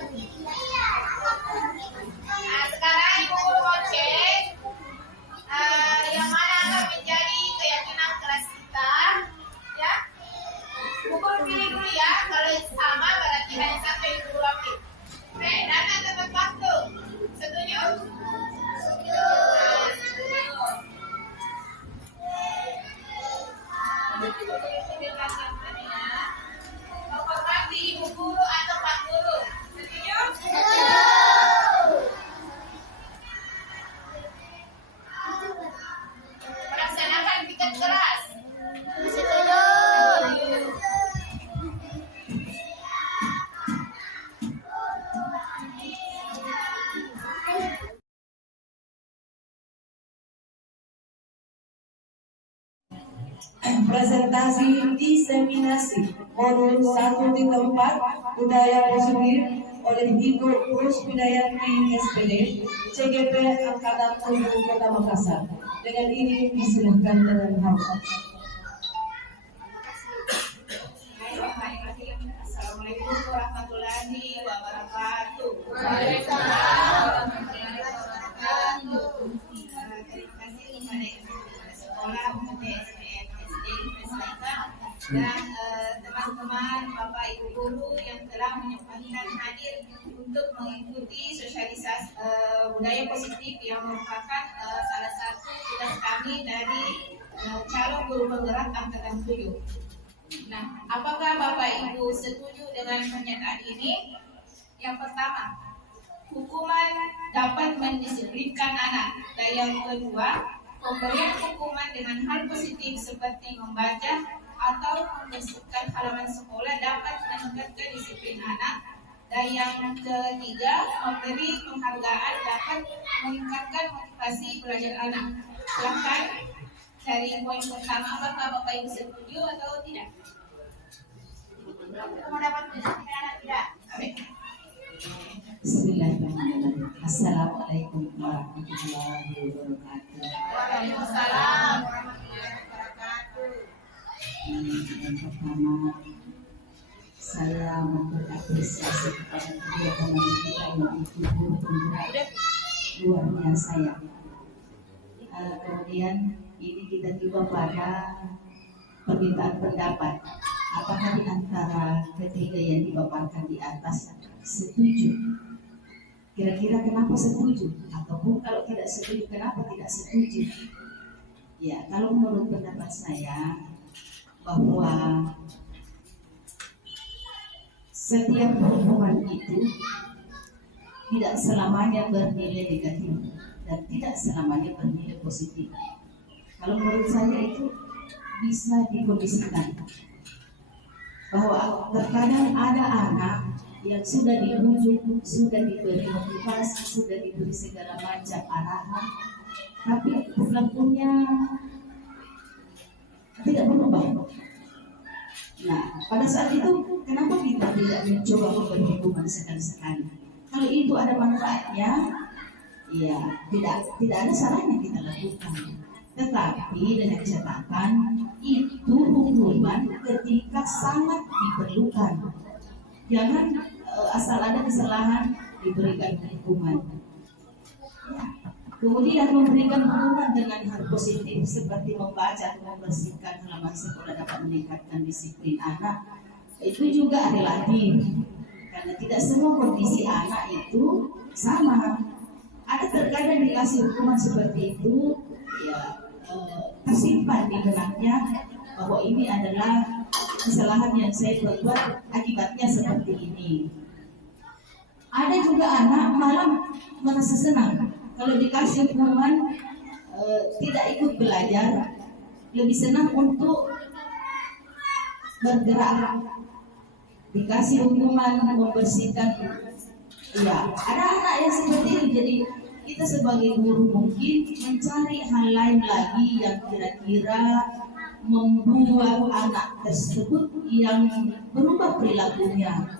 Nah, sekarang Ibu Guru mau cek yang mana akan menjadi keyakinan kelas kita, ya. Ibu Guru pilih dulu ya. Kalau sama berarti hanya satu Ibu Guru ambil. Oke, dana tepat waktu. Setuju? Setuju. Pilih lagi yang mana ya? Mau berarti Ibu Guru atau Pak Guru? Setuju? Setuju. Melaksanakan piket keras. Setuju. Presentasi diseminasi modul 1 di tempat budaya positif oleh Ibu Rusmidayanti SPD CGP Angkatan 7 Kota Makassar. Dengan ini disilahkan dengan hormat. Assalamualaikum warahmatullahi wabarakatuh. Waalaikumsalam. Terima kasih kepada sekolah SPM SD dan teman-teman Bapak Ibu Guru yang telah menyempatkan hadir untuk mengikuti sosialisasi budaya positif yang merupakan salah satu tugas kami dari calon guru penggerak angkatan 7. Nah, apakah Bapak Ibu setuju dengan pernyataan ini? Yang pertama, hukuman dapat mendisiplinkan anak. Dan yang kedua, pemberian hukuman dengan hal positif seperti membaca atau membersihkan halaman sekolah dapat meningkatkan disiplin anak. Dan yang ketiga, memberi penghargaan dapat meningkatkan motivasi belajar anak. Silahkan dari poin pertama, apakah Bapak Ibu setuju atau tidak? Mau dapat disiplin anak tidak? Bismillahirrahmanirrahim. Assalamualaikum warahmatullahi wabarakatuh. Waalaikumsalam warahmatullahi wabarakatuh. Yang pertama, saya mengapresiasi kepada kedua teman kita yang itu penggerak luar biasa ya. Kemudian ini kita juga pada permintaan pendapat. Apakah di antara ketiga yang dipaparkan di atas setuju? Kira-kira kenapa setuju? Ataupun kalau tidak setuju, kenapa tidak setuju? Ya, kalau menurut pendapat saya bahwa setiap hukuman itu tidak selamanya bernilai negatif dan tidak selamanya bernilai positif. Kalau menurut saya itu bisa dikondisikan bahwa terkadang ada anak yang sudah dibujuk, sudah diberi motivasi, sudah diberi segala macam arahan, tapi perilakunya tidak berubah. Nah, pada saat itu kenapa kita tidak mencoba memberi hukuman sekali-sekali? Kalau itu ada manfaatnya, ya tidak ada salahnya kita lakukan. Tetapi dengan catatan itu hukuman ketika sangat diperlukan. Jangan asal ada kesalahan diberikan hukuman. Ya. Kemudian memberikan hukuman dengan hal positif seperti membaca atau membersihkan halaman sekolah dapat meningkatkan disiplin anak. Itu juga relatif karena tidak semua kondisi anak itu sama. Ada terkadang dikasih hukuman seperti itu, ya tersimpan di benaknya bahwa ini adalah kesalahan yang saya buat akibatnya seperti ini. Ada juga anak malah merasa senang kalau dikasih hukuman tidak ikut belajar, lebih senang untuk bergerak. Dikasih hukuman membersihkan, ya ada anak yang seperti ini. Jadi kita sebagai guru mungkin mencari hal lain lagi yang kira-kira membuat anak tersebut yang berubah perilakunya.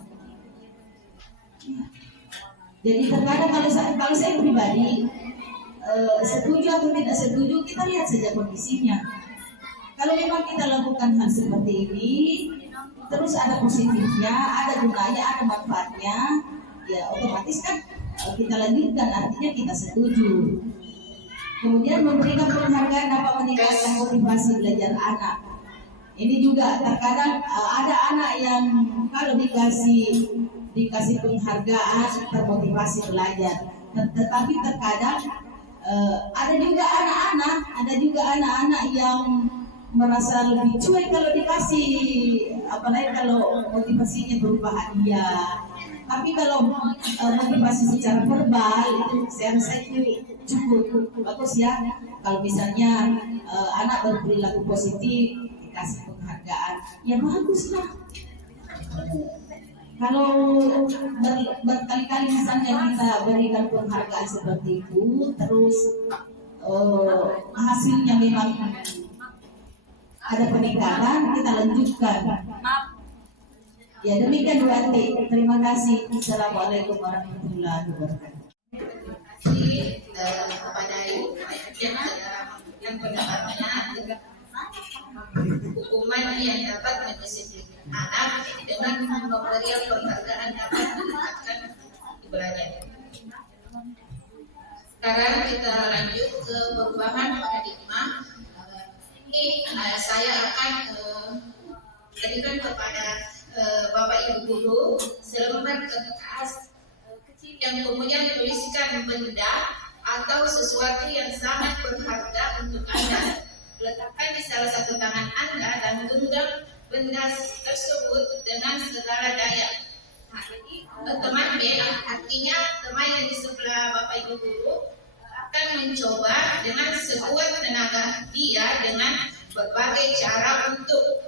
Jadi terkadang kalau saya pribadi setuju atau tidak setuju, kita lihat saja kondisinya. Kalau memang kita lakukan hal seperti ini, terus ada positifnya, ada gunanya, ada manfaatnya, ya otomatis kan kita lanjutkan, artinya kita setuju. Kemudian memberikan penghargaan dapat meningkatkan motivasi belajar anak. Ini juga terkadang ada anak yang kalau dikasih penghargaan termotivasi belajar, tetapi terkadang ada juga anak-anak yang merasa lebih cuek kalau dikasih, apalagi kalau motivasinya berupa hadiah. Tapi kalau motivasi secara verbal itu saya rasa itu cukup bagus ya. Kalau misalnya anak berperilaku positif dikasih penghargaan, ya baguslah. Kalau berkali-kali misalnya kita berikan penghargaan seperti itu, terus hasilnya memang ada peningkatan, kita lanjutkan. Ya demikian Bu Ati. Terima kasih. Assalamualaikum warahmatullahi wabarakatuh. Kepada ibu yang pendapatnya hukuman yang dapat mendisiplinkan anak dengan memberikan penghargaan dapat meningkatkan belajar. Sekarang kita lanjut ke perubahan paradigma. Ini saya akan berikan kepada Bapak Ibu guru selembar kertas kecil yang kemudian tuliskan benda atau sesuatu yang sangat berharga untuk Anda. Letakkan di salah satu tangan Anda dan genggam benda tersebut dengan segala daya. Nah, jadi teman B, artinya teman yang di sebelah Bapak Ibu guru akan mencoba dengan sekuat tenaga dia dengan berbagai cara untuk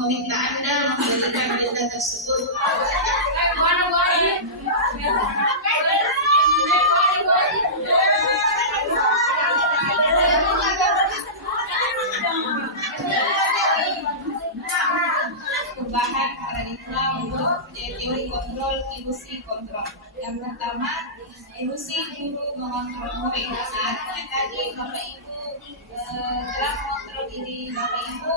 meminta Anda memberikan benda tersebut. Perubahan paradigma untuk teori kontrol ilusi kontrol. Yang pertama, ilusi guru mengontrol murid. Artinya tadi Bapak Ibu telah mengontrol diri Bapak Ibu,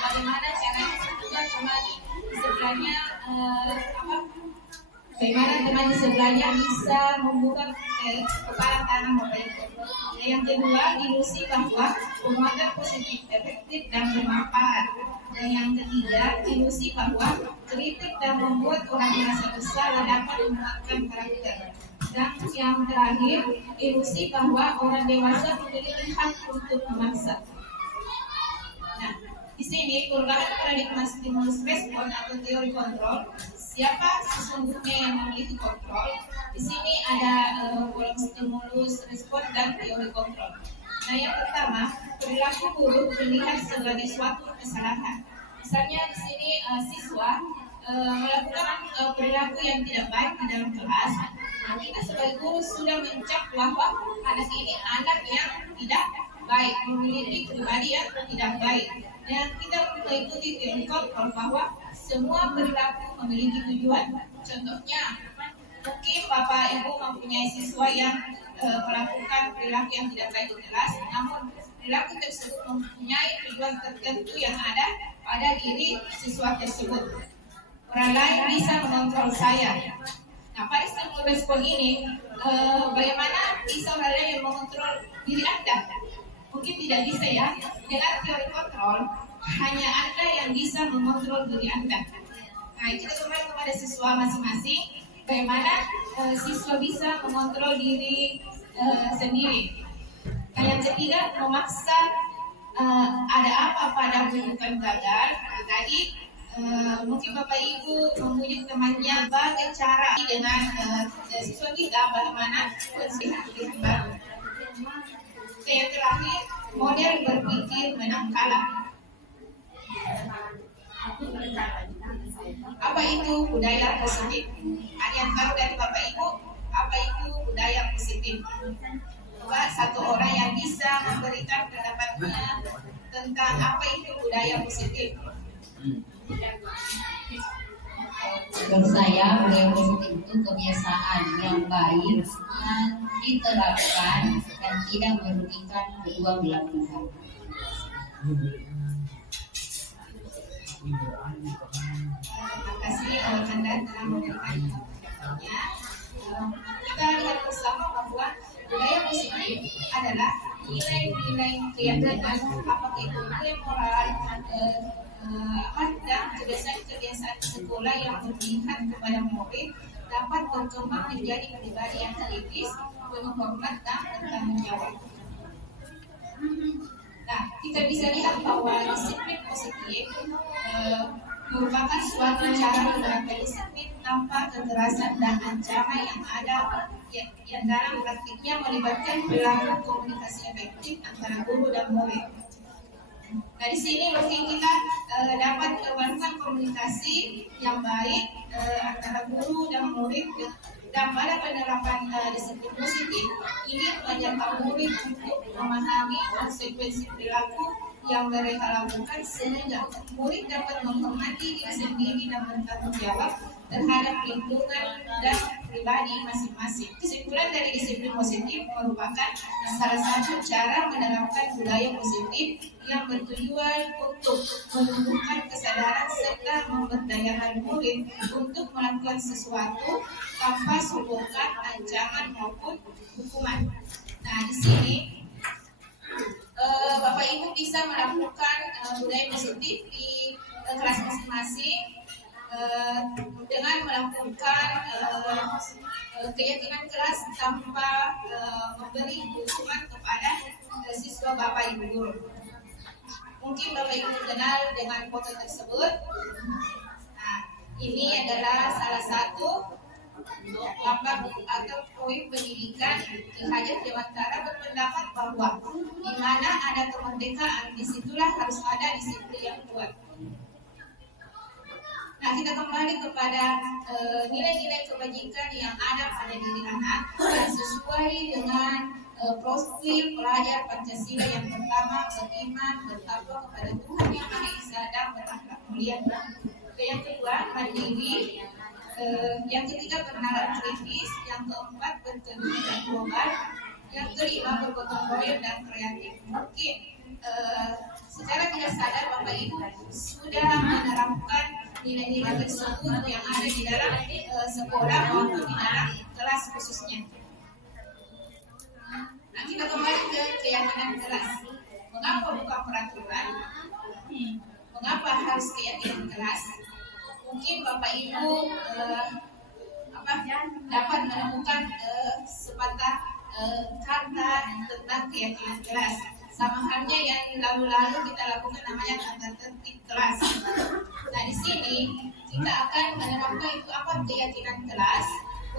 bagaimana caranya juga teman di sebelahnya bagaimana teman di sebelahnya bisa membuka kepala tangan Bapak Ibu. Yang kedua, ilusi bahwa penguatan positif, efektif dan bermanfaat. Dan yang ketiga, ilusi bahwa kritik dan membuat orang merasa bersalah dapat menguatkan karakter. Dan yang terakhir, ilusi bahwa orang dewasa memiliki hak untuk memaksa. Nah, di sini perubahan paradigma stimulus respon atau teori kontrol. Siapa sesungguhnya yang memiliki kontrol? Di sini ada kolom stimulus respon dan teori kontrol. Nah, yang pertama, perilaku guru dilihat sebagai suatu kesalahan. Misalnya di sini siswa melakukan perilaku yang tidak baik di dalam kelas. Nah, kita sebagai guru sudah mencap bahwa anak ini anak yang tidak baik, memiliki pribadi yang tidak baik. Dan kita mengikuti teori kontrol bahwa semua perilaku memiliki tujuan. Contohnya, mungkin Bapak Ibu mempunyai siswa yang melakukan perilaku yang tidak baik di kelas, namun perilaku tersebut mempunyai tujuan tertentu yang ada pada diri siswa tersebut. Orang lain bisa mengontrol saya. Nah, pada stimulus respon ini, bagaimana bisa orang lain yang mengontrol diri Anda? Mungkin tidak bisa ya. Dengan teori kontrol, hanya Anda yang bisa mengontrol diri Anda. Nah, kita kembali kepada siswa masing-masing. Bagaimana siswa bisa mengontrol diri sendiri. Nah, yang ketiga, memaksa ada apa pada bukan gagal. Nah, tadi mungkin Bapak Ibu mempunyai temannya bagai cara dengan siswa kita bagaimana konsisten baru. Yang terakhir, model berpikir menang kalah. Apa itu budaya positif? Ada yang tahu dari Bapak Ibu apa itu budaya positif? Coba satu orang yang bisa memberikan pendapatnya tentang apa itu budaya positif. Menurut saya, budaya positif itu kebiasaan yang baik yang diterapkan dan tidak merugikan kedua belah pihak. Terima kasih Anda telah memberikan informasinya. adalah nilai-nilai keyakinan, apakah itu nilai moral, dan kebiasaan-kebiasaan sekolah yang berpihak kepada murid dapat berkembang menjadi pribadi yang kritis, penuh hormat dan bertanggung jawab. Nah, kita bisa lihat bahwa disiplin positif merupakan suatu cara menerapkan disiplin tanpa kekerasan dan ancaman yang ada yang dalam praktiknya melibatkan perilaku komunikasi efektif antara guru dan murid. Nah, di sini mungkin kita dapat melakukan komunikasi yang baik antara guru dan murid, dan pada penerapan disiplin positif ini mengajarkan murid untuk memahami konsekuensi perilaku yang mereka lakukan sehingga murid dapat menghormati diri sendiri dan bertanggung jawab terhadap lingkungan dan pribadi masing-masing. Kesimpulan dari disiplin positif merupakan salah satu cara menerapkan budaya positif yang bertujuan untuk menumbuhkan kesadaran serta memberdayakan murid untuk melakukan sesuatu tanpa sungguhan, ancaman maupun hukuman. Nah, di sini Bapak Ibu bisa melakukan budaya positif di kelas masing-masing dengan melakukan keyakinan kelas tanpa memberi hukuman kepada siswa Bapak Ibu guru. Mungkin Bapak Ibu kenal dengan foto tersebut. Nah, ini adalah salah satu lambang atau poin pendidikan Ki Hajar Dewantara berpendapat bahwa di mana ada kemerdekaan, disitulah harus ada disiplin yang kuat. Nah, kita kembali kepada nilai-nilai kebajikan yang ada pada diri anak yang sesuai dengan profil pelajar Pancasila. Yang pertama, beriman, bertakwa kepada Tuhan Yang Maha Esa dan berakhlak mulia. Yang kedua, mandiri. Yang ketiga, bernalar kritis. Yang keempat, berteduh dan global. Yang kelima, bergotong royong dan kreatif. Mungkin secara tidak sadar Bapak Ibu sudah menerapkan nilai-nilai tersebut yang ada di dalam sekolah maupun di dalam kelas khususnya. Nah, kita kembali ke keyakinan kelas. Mengapa bukan peraturan? Mengapa harus keyakinan kelas? Mungkin Bapak Ibu dapat menemukan sepatah kata tentang keyakinan kelas. Sama halnya yang lalu-lalu kita lakukan namanya tata tertib kelas. Nah, di sini kita akan menerapkan itu apa keyakinan kelas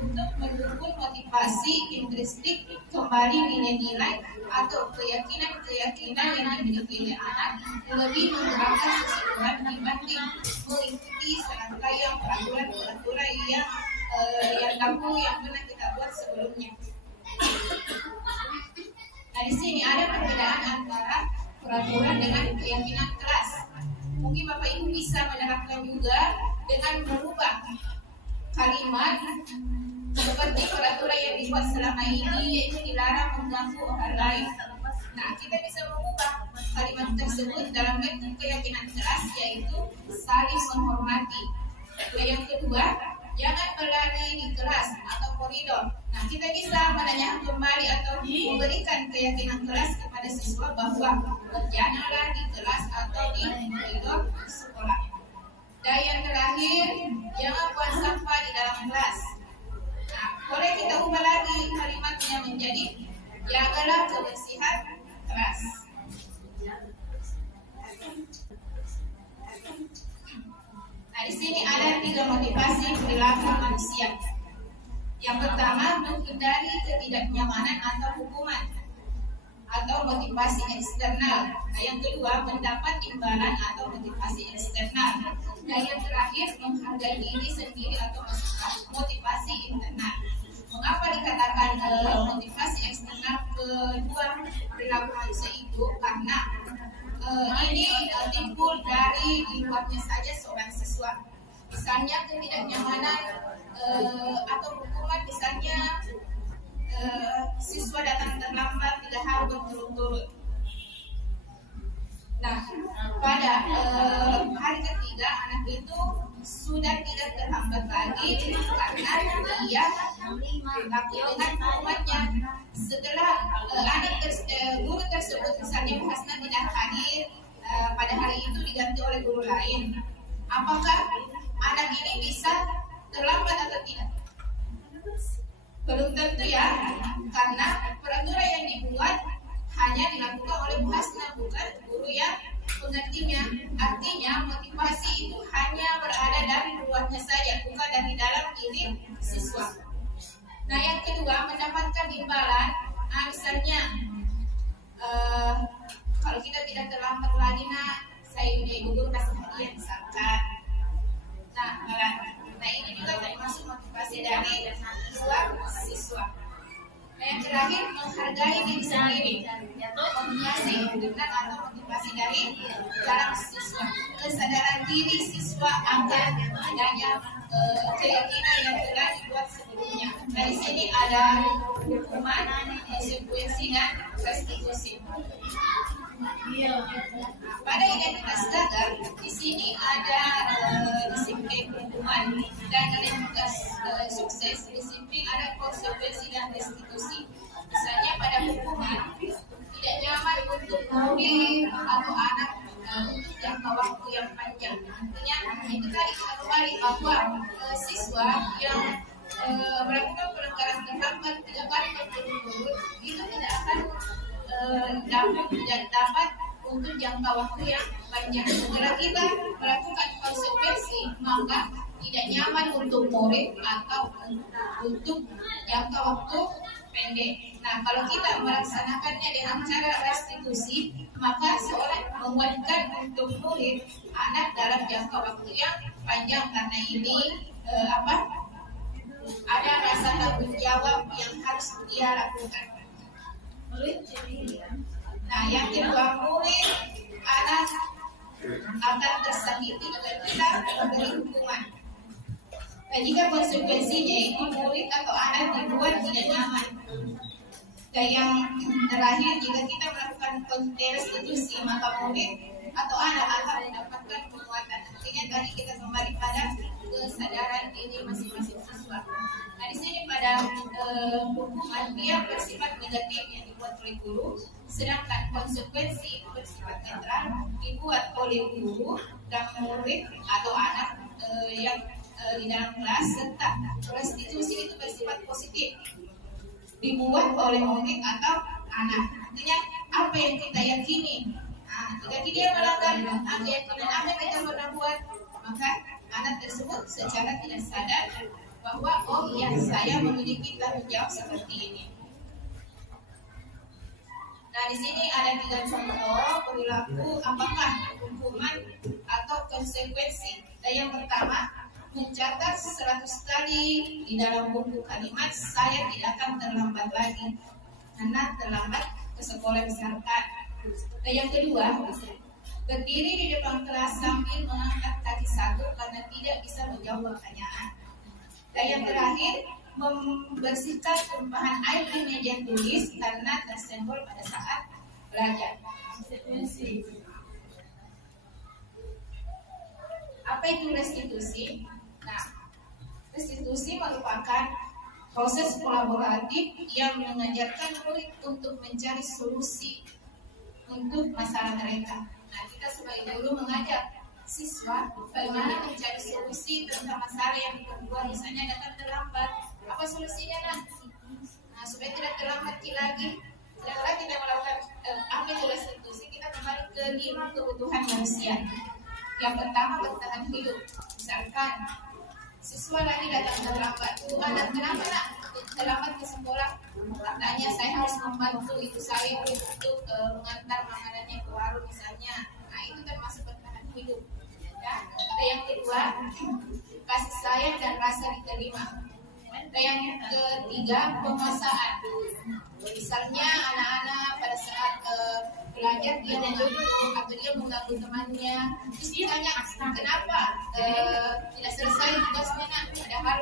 untuk mendukung motivasi intrinsik kembali nilai-nilai atau keyakinan-keyakinan yang dimiliki oleh anak lebih menggunakan sesuatu dibanding mengikuti serangkaian peraturan-peraturan yang dahulu yang pernah kita buat sebelumnya. Nah, di sini ada perbedaan antara peraturan dengan keyakinan kelas. Mungkin Bapak Ibu bisa menerapkan juga dengan merubah kalimat seperti peraturan yang dibuat selama ini, yaitu dilarang mengganggu orang lain. Nah, kita bisa mengubah kalimat tersebut dalam bentuk keyakinan kelas, yaitu saling menghormati. Yang kedua, jangan berlari di kelas atau koridor. Nah, kita bisa menanyakan kembali atau memberikan keyakinan kelas kepada siswa bahwa berjalanlah di kelas atau di koridor sekolah. Dan yang terakhir, jangan buang sampah di dalam kelas. Nah, boleh kita ubah lagi kalimatnya menjadi jagalah kebersihan kelas. Nah, di sini ada 3 motivasi perilaku manusia. Yang pertama, menghindari ketidaknyamanan atau hukuman atau motivasi eksternal. Nah, yang kedua, mendapat imbalan atau motivasi eksternal. Dan yang terakhir, menghargai diri sendiri atau motivasi internal. Mengapa dikatakan motivasi eksternal kedua perilaku manusia itu? Karena ini timbul dari di luarnya saja seorang siswa. Misalnya ketidaknyamanan atau hukuman, misalnya siswa datang terlambat 3 hari berturut-turut. Nah, pada hari ketiga anak itu sudah tidak terlambat lagi karena dia takut dengan hukumannya. Setelah guru tersebut misalnya Bu Hasna tidak hadir pada hari itu diganti oleh guru lain, apakah anak ini bisa terlambat atau tidak? Belum tentu ya, karena peraturan yang dibuat hanya dilakukan oleh Bu Hasna, bukan guru yang menggantinya. Artinya motivasi itu hanya berada dari luarnya saja, bukan dari dalam diri siswa. Nah, yang kedua, mendapatkan imbalan. Misalnya kalau kita tidak terlambat lagi, saya ibu guru kasih hadiah misalkan. Nah ini juga termasuk motivasi dari siswa. Nah, yang terakhir, menghargai diri sendiri. Motivasi dengan atau motivasi dari dalam siswa, kesadaran diri siswa akan adanya keyakinan yang telah dibuat sebelumnya. Nah, di sini ada hukuman, konsekuensi dan restitusi. Pada identitas gagal, di sini ada disiplin hukuman dan identitas sukses. Disiplin ada konsekuensi dan restitusi. Misalnya pada hukuman, tidak nyaman untuk murid atau anak untuk jangka waktu yang panjang. Artinya itu tadi kita kembali bahwa siswa yang melakukan pelanggaran terlambat 3 kali berturut-turut itu tidak akan tidak dapat untuk jangka waktu yang panjang. Setelah kita melakukan konsekuensi, maka tidak nyaman untuk murid atau untuk jangka waktu pendek. Nah, kalau kita melaksanakannya dengan cara restitusi, maka seorang mewajibkan untuk murid anak dalam jangka waktu yang panjang, karena ini ada rasa tanggung jawab yang harus dia lakukan. Nah, yang kedua, murid anak akan tersakiti dengan kita memberi hukuman. Dan jika konsekuensinya itu murid atau anak dibuat tidak nyaman. Dan yang terakhir, jika kita melakukan restitusi, maka murid atau anak akan mendapatkan penguatan. Artinya tadi kita kembali pada kesadaran diri masing-masing siswa. Nah, di sini pada hukuman dia bersifat negatif yang dibuat oleh guru, sedangkan konsekuensi bersifat netral dibuat oleh guru dan murid atau anak yang di dalam kelas, serta restitusi itu bersifat positif dibuat oleh murid atau anak. Artinya apa yang kita yakini, jika dia melanggar keyakinan apa yang kita pernah buat, maka anak tersebut secara tidak sadar bahwa saya memiliki tanggung jawab seperti ini. Nah, di sini ada 3 contoh perilaku apakah hukuman atau konsekuensi. Dan yang pertama, mencatat 100 kali di dalam buku kalimat saya tidak akan terlambat lagi karena terlambat ke sekolah misalkan. Dan yang kedua, berdiri di depan kelas sambil mengangkat kaki satu karena tidak bisa menjawab pertanyaan. Dan yang terakhir, membersihkan tumpahan air di meja tulis karena tersenggol pada saat belajar. Apa itu restitusi? Nah, restitusi merupakan proses kolaboratif yang mengajarkan murid untuk mencari solusi untuk masalah mereka. Nah, kita sebagai guru mengajak siswa bagaimana mencari solusi tentang masalah yang kedua, misalnya datang terlambat. Apa solusinya, Nah, supaya tidak terlambat lagi. Setelah kita melakukan ambil restitusi, kita kembali ke 5 kebutuhan manusia. Yang pertama, bertahan hidup. Misalkan siswa lagi datang terlambat, anak kenapa terlambat ke sekolah? Katanya saya harus membantu ibu saya untuk mengantar makanannya ke warung misalnya. Nah, itu termasuk bertahan hidup. Ya. Dan yang kedua, kasih sayang dan rasa diterima. Dan yang ketiga, penguasaan. Misalnya anak-anak pada saat belajar dia mengganggu atau dia mengganggu temannya, terus ditanya kenapa tidak selesai tugasnya, padahal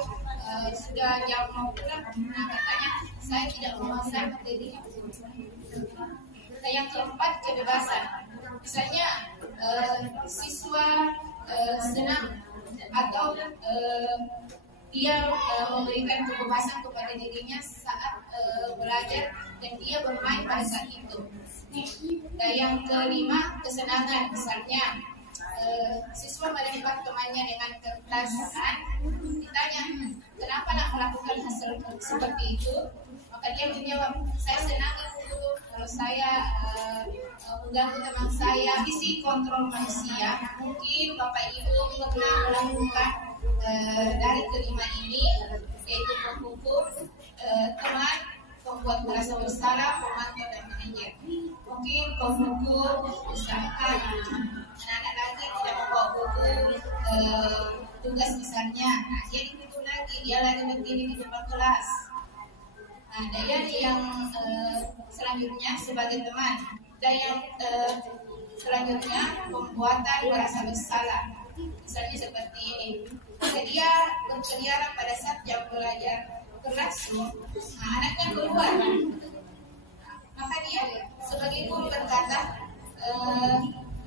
sudah jam mau pulang. Nah, katanya saya tidak menguasai materinya. Dan yang keempat, kebebasan. Misalnya siswa senang atau dia memberikan kebebasan kepada dirinya saat belajar dan dia bermain pada saat itu. Dan yang kelima, kesenangan. Misalnya siswa melempar temannya dengan kertas, ditanya kenapa nak melakukan hasil seperti itu, maka dia menjawab, saya senang itu kalau saya mengganggu teman saya. Isi kontrol manusia. Mungkin Bapak Ibu pernah melakukan dari kelima ini, yaitu pemukul teman, pembuat merasa bersalah, pemantau dan manajer. Mungkin pemukul usahakan anak-anak lagi tidak membawa buku tugas misalnya, dia dipukul lagi, dia lagi berdiri di depan kelas. Dan yang selanjutnya sebagai teman, dan yang selanjutnya pembuatan merasa bersalah. Misalnya seperti ini, dia berkeliaran pada saat jam belajar berlangsung, anaknya keluar, maka dia sebagai guru berkata,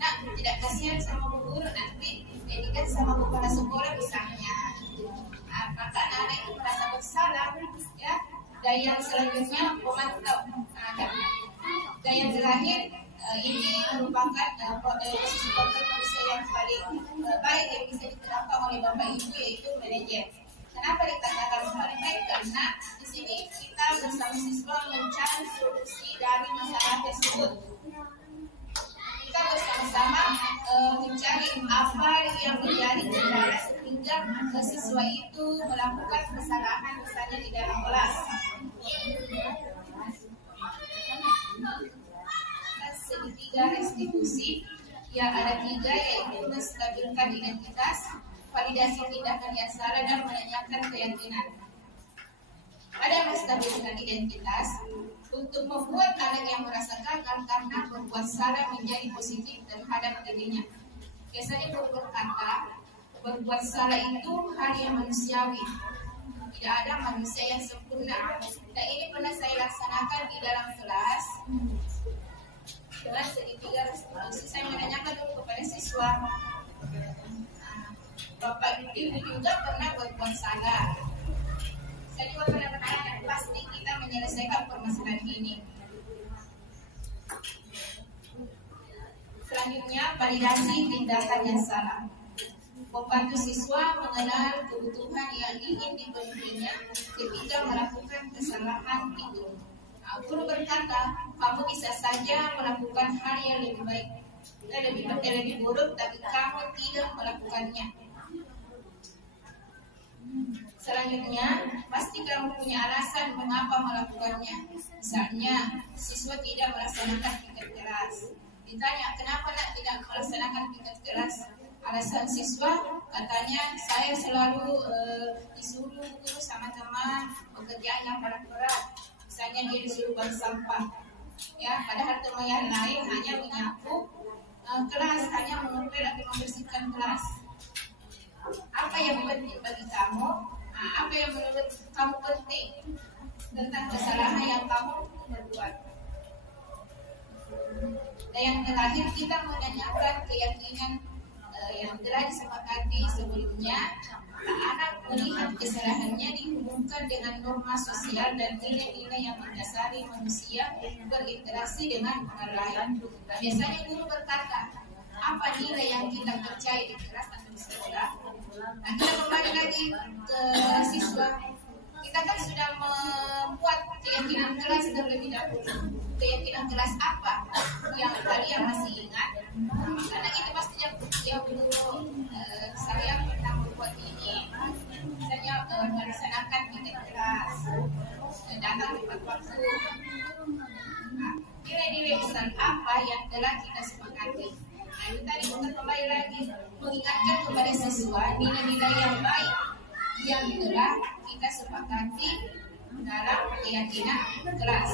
nak tidak kasihan sama bu guru, nanti jadikan sama kepala sekolah misalnya. Maka anak itu merasa bersalah, ya. Dan yang selanjutnya pemantau. Dan yang terakhir ini merupakan posisi kontrol manusia yang paling baik yang bisa diterapkan oleh Bapak Ibu, yaitu manajer. Kenapa dikatakan paling baik? Karena di sini kita bersama siswa mencari solusi dari masalah tersebut. Kita bersama-sama mencari apa yang menjadi kendala sehingga siswa itu melakukan kesalahan misalnya di dalam kelas. Segitiga restitusi yang ada 3, yaitu menstabilkan identitas, validasi tindakan yang salah, dan menanyakan keyakinan. Ada menstabilkan identitas untuk membuat anak yang merasa gagal karena berbuat salah menjadi positif terhadap dirinya. Biasanya guru berkata, berbuat salah itu hal yang manusiawi. Tidak ada manusia yang sempurna. Dan ini pernah saya laksanakan di dalam kelas. Dengan segitiga restitusi, saya menanyakan dulu kepada siswa, Bapak Ibu juga pernah berbuat salah. Saya juga pernah bertanya, pasti kita menyelesaikan permasalahan ini. Selanjutnya, validasi tindakan yang salah. Membantu siswa mengenal kebutuhan yang ingin dipenuhinya ketika melakukan kesalahan itu. Guru berkata, kamu bisa saja melakukan hal yang lebih baik, lebih buruk, tapi kamu tidak melakukannya. Selanjutnya, pasti kamu punya alasan mengapa melakukannya. Misalnya, siswa tidak melaksanakan piket keras. Ditanya, kenapa nak tidak melaksanakan piket keras? Alasan siswa, katanya saya selalu disuruh guru sama teman pekerjaan yang berat-berat. Misalnya dia disuruh buang sampah, ya, padahal teman yang lain hanya menyapu kelas, hanya mengepel atau membersihkan kelas. Apa yang penting bagi kamu? Apa yang menurut kamu penting tentang kesalahan yang kamu berbuat? Dan yang terakhir, kita menanyakan keyakinan yang telah disepakati sebelumnya. Anak melihat kesalahannya dihubungkan dengan norma sosial dan nilai-nilai yang mendasari manusia berinteraksi dengan orang lain. Nah, biasanya guru berkata, apa nilai yang kita percaya di kelas atau di sekolah? Nah, kita kembali lagi ke siswa. Kita kan sudah membuat keyakinan kelas terlebih dahulu. Keyakinan kelas apa yang kalian masih ingat? Karena itu pasti yang dulu saya pernah membuat ini. Saya melaksanakan piket kelas, datang tepat waktu. Nilai-nilai besar apa yang telah kita sepakati? Nah, itu tadi kita kembali lagi mengingatkan kepada siswa nilai-nilai yang baik yang telah kita sepakati dalam keyakinan kelas.